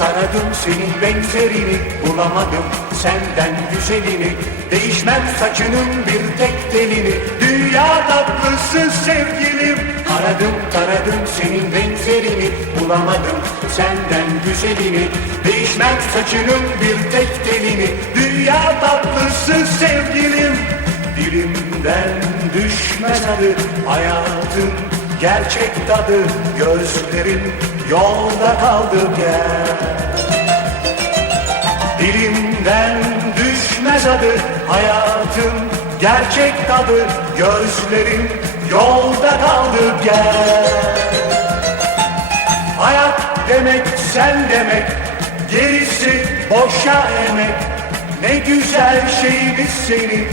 Aradım senin benzerini bulamadım senden güzelini. Değişmem saçının bir tek telini Dünya tatlısı sevgilim. Aradım taradım senin benzerini bulamadım senden güzelini. Değişmem saçının bir tek telini Dünya tatlısı sevgilim. Dilimden düşmez adı hayatın gerçek tadı Gözlerim yolda kaldı gel. Dilimden düşmez adı hayatın gerçek tadı. Gözlerim yolda kaldı gel. Hayat demek sen demek gerisi boşa emek. Ne güzel şeymiş seni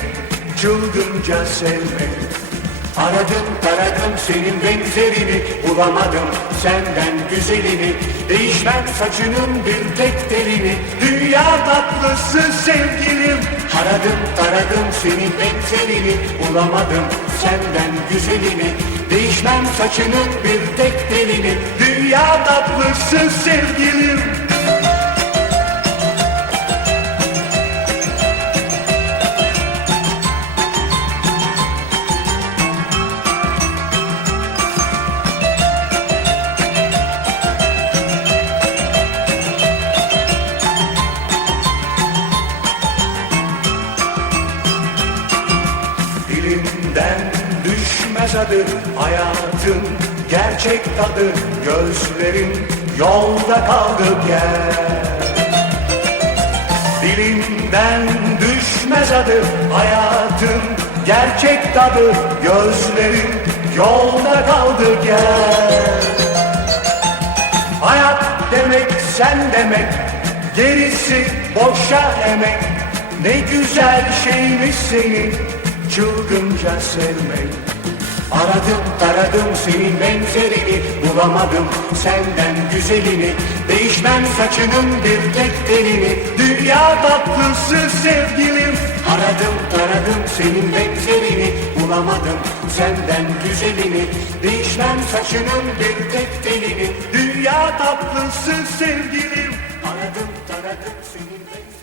çılgınca sevmek Aradım taradım senin benzerini bulamadım senden güzelini. Değişmem saçının bir tek telini dünya tatlısı sevgilim. Aradım taradım senin benzerini bulamadım senden güzelini. Değişmem saçının bir tek telini dünya tatlısı sevgilim Dilimden düşmez adı hayatın gerçek tadı Gözlerim yolda kaldı gel. Dilimden düşmez adı hayatın gerçek tadı Gözlerim yolda kaldı gel. Hayat demek sen demek Gerisi boşa emek. Ne güzel şeymiş senin Çılgınca sevmek. Aradım taradım senin benzerini Bulamadım senden güzelini. Değişmem saçının bir tek telini Dünya tatlısı sevgilim. Aradım taradım senin benzerini Bulamadım senden güzelini. Değişmem saçının bir tek telini Dünya tatlısı sevgilim. Aradım taradım senin benzerini